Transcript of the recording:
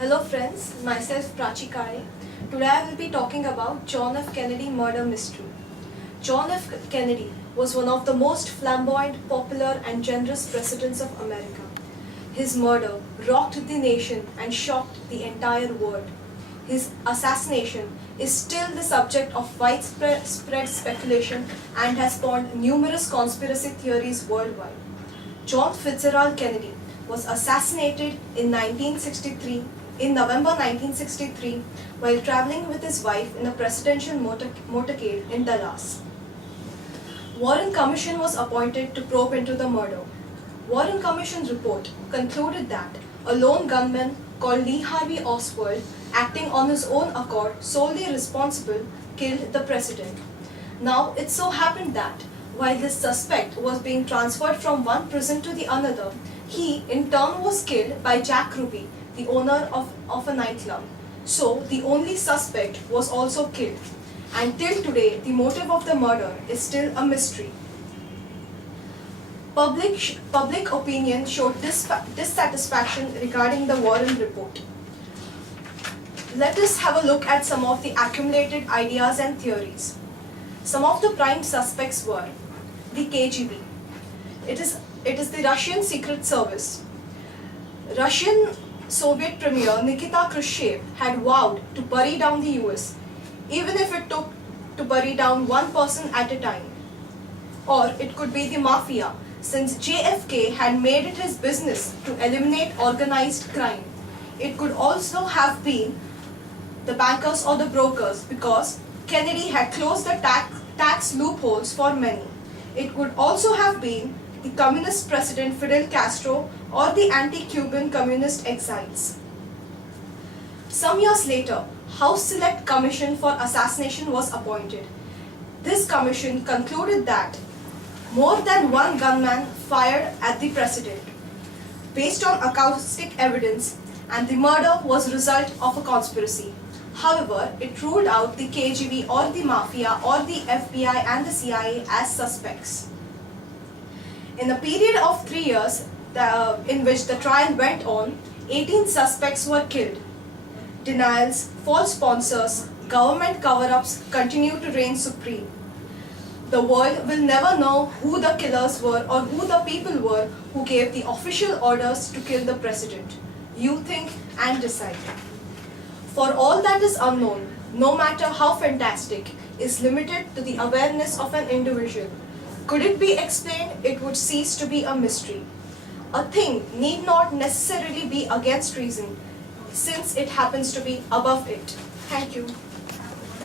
Hello friends, myself Prachi Kare. Today I will be talking about John F. Kennedy murder mystery. John F. Kennedy was one of the most flamboyant, popular and generous presidents of America. His murder rocked the nation and shocked the entire world. His assassination is still the subject of widespread speculation and has spawned numerous conspiracy theories worldwide. John Fitzgerald Kennedy was assassinated in November 1963 while traveling with his wife in a presidential motorcade in Dallas. Warren Commission was appointed to probe into the murder. Warren Commission's report concluded that a lone gunman called Lee Harvey Oswald, acting on his own accord, solely responsible, killed the president. Now, it so happened that while this suspect was being transferred from one prison to the another, he in turn was killed by Jack Ruby, the owner of a nightclub. So, the only suspect was also killed. And till today, the motive of the murder is still a mystery. Public opinion showed dissatisfaction regarding the Warren report. Let us have a look at some of the accumulated ideas and theories. Some of the prime suspects were the KGB. It is the Russian Secret Service. Russian Soviet Premier Nikita Khrushchev had vowed to bury down the US, even if it took to bury down one person at a time. Or it could be the mafia, since JFK had made it his business to eliminate organized crime. It could also have been the bankers or the brokers, because Kennedy had closed the tax loopholes for many. It could also have been the communist president Fidel Castro or the anti-Cuban communist exiles. Some years later, House Select Commission for Assassination was appointed. This commission concluded that more than one gunman fired at the president, based on acoustic evidence, and the murder was a result of a conspiracy. However, it ruled out the KGB or the Mafia or the FBI and the CIA as suspects. In a period of 3 years in which the trial went on, 18 suspects were killed. Denials, false sponsors, government cover-ups continue to reign supreme. The world will never know who the killers were or who the people were who gave the official orders to kill the president. You think and decide. For all that is unknown, no matter how fantastic, is limited to the awareness of an individual. Could it be explained, it would cease to be a mystery. A thing need not necessarily be against reason, since it happens to be above it. Thank you.